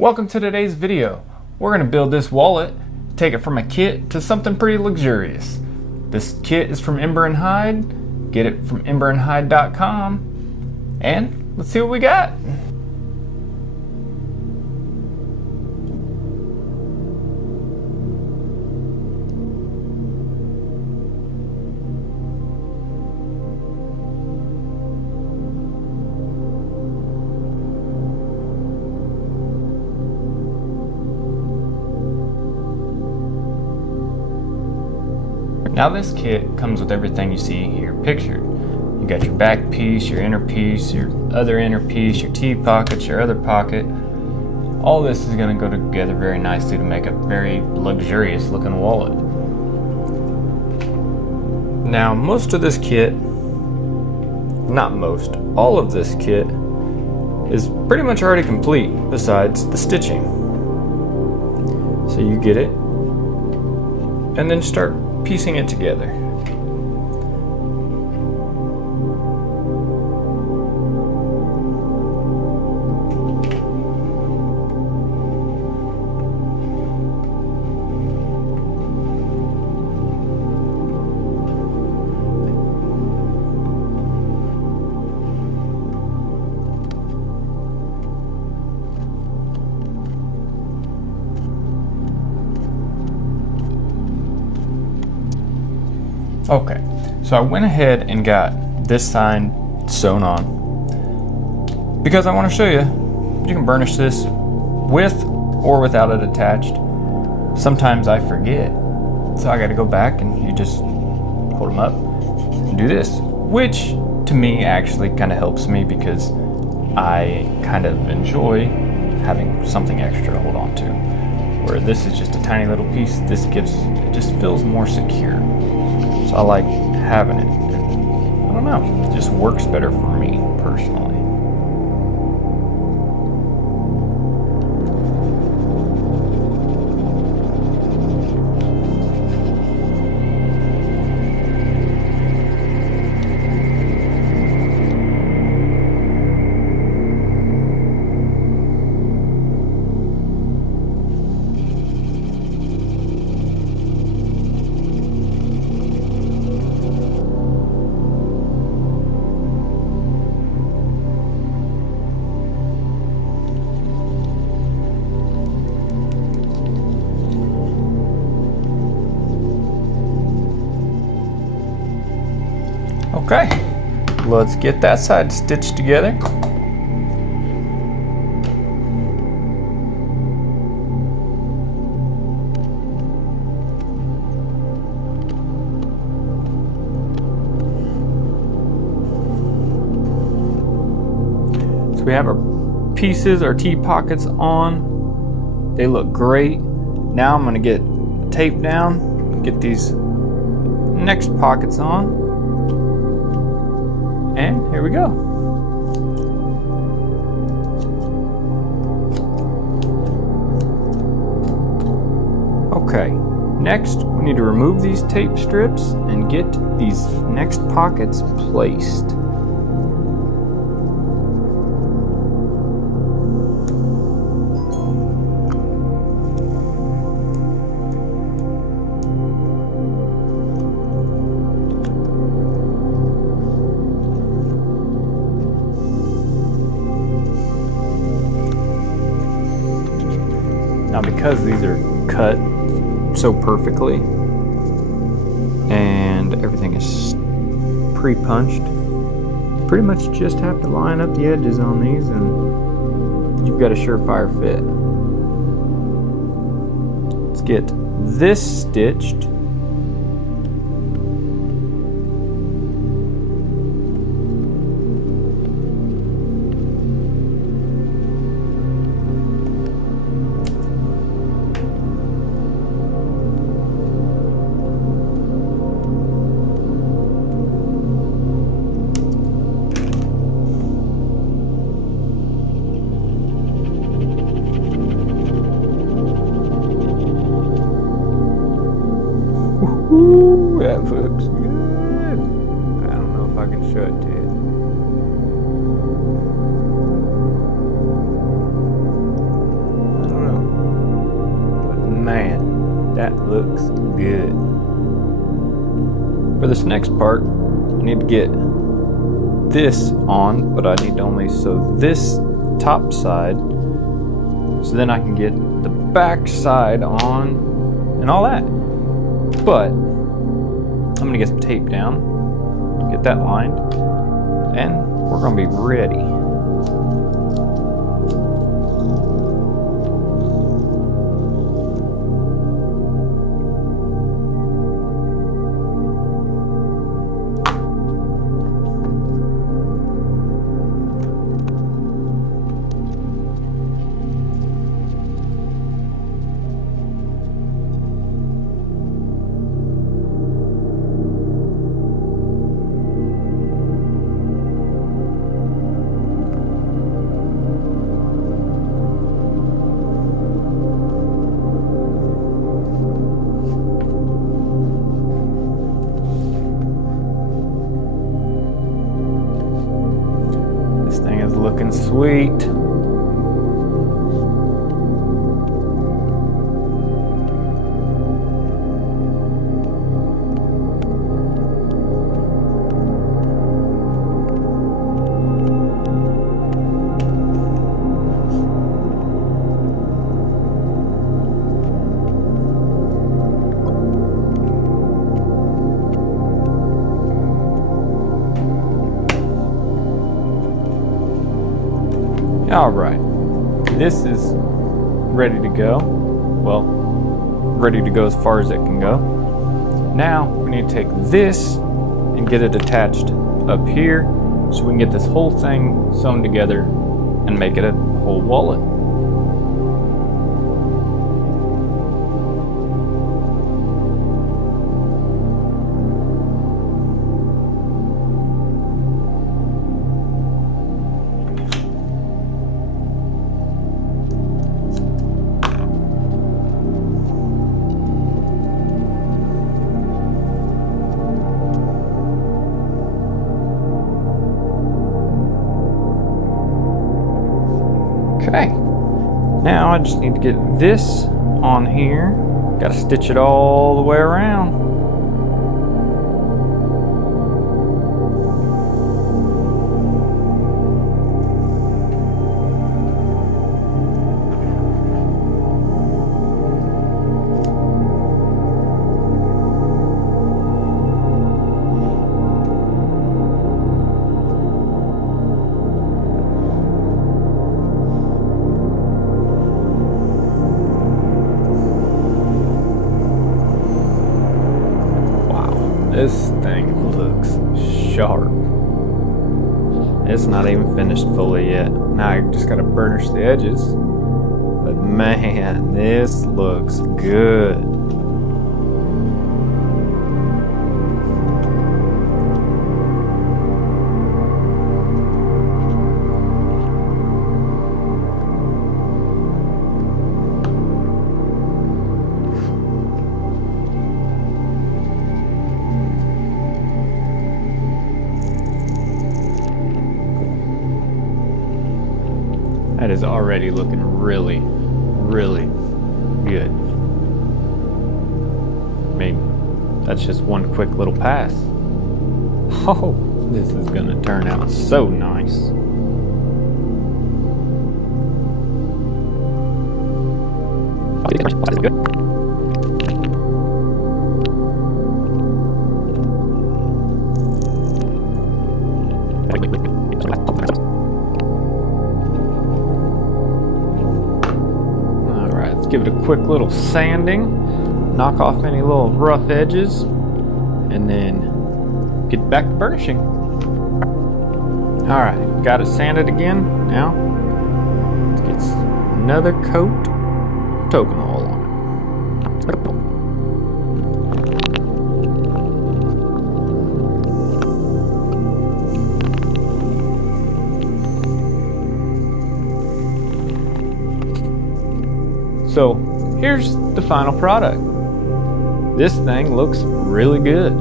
Welcome to today's video. We're going to build this wallet, take it from a kit to something pretty luxurious. This kit is from Ember Hide. Get it from emberandhide.com. And let's see what we got. Now this kit comes with everything you see here pictured. You got your back piece, your inner piece, your other inner piece, your T pockets, your other pocket. All this is going to go together very nicely to make a very luxurious looking wallet. Now most of this kit, not most, all of this kit is pretty much already complete besides the stitching. So you get it and then start piecing it together. Okay, so I went ahead and got this sign sewn on because I want to show you, you can burnish this with or without it attached. Sometimes I forget, so I got to go back and you just hold them up and do this, which to me actually kind of helps me because I kind of enjoy having something extra to hold on to. Where this is just a tiny little piece, this it just feels more secure. So I like having it. I don't know, it just works better for me personally. Okay, let's get that side stitched together. So we have our pieces, our T pockets on. They look great. Now I'm gonna get tape down, get these next pockets on. And here we go. Okay, next we need to remove these tape strips and get these next pockets placed. Now because these are cut so perfectly and everything is pre-punched, you pretty much just have to line up the edges on these and you've got a surefire fit. Let's get this stitched. Ooh, that looks good. I don't know if I can show it to you. man, that looks good. For this next part, I need to get this on, but I need to only sew this top side, so then I can get the back side on and all that. But I'm gonna get some tape down, get that lined, and we're gonna be ready. Looking sweet. All right, this is ready to go. Well, ready to go as far as it can go. Now we need to take this and get it attached up here so we can get this whole thing sewn together and make it a whole wallet. Okay, now I just need to get this on here. Gotta stitch it all the way around. This thing looks sharp. It's not even finished fully yet. Now I just gotta burnish the edges. But man, this looks good. That is already looking really, really good. I mean, that's just one quick little pass. Oh, this is gonna turn out so nice. Give it a quick little sanding, knock off any little rough edges, and then get back to burnishing. All right, got it sanded again. Now, let's get another coat of token oil on it. So here's the final product. This thing looks really good.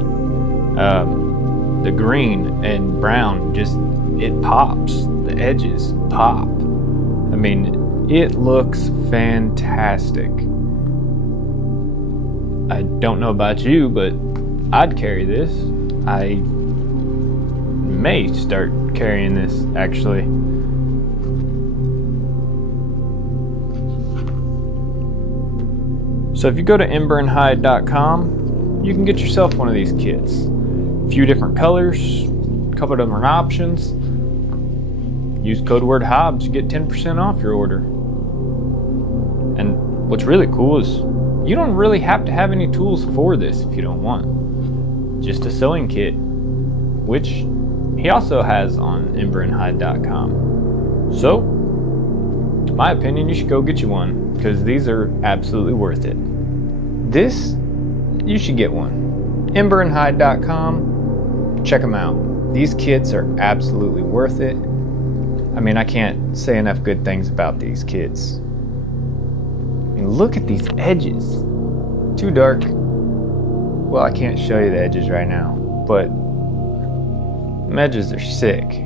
The green and brown it pops. The edges pop. I mean, it looks fantastic. I don't know about you, but I'd carry this. I may start carrying this actually. So if you go to emberhide.com, you can get yourself one of these kits. A few different colors, a couple of different options. Use code word Hobbs, you get 10% off your order. And what's really cool is you don't really have to have any tools for this if you don't want. Just a sewing kit, which he also has on emberhide.com. So, in my opinion, you should go get you one, because these are absolutely worth it. This, you should get one. emberhide.com, check them out. These kits are absolutely worth it. I mean, I can't say enough good things about these kits. I mean, look at these edges. Too dark. Well, I can't show you the edges right now, but them edges are sick.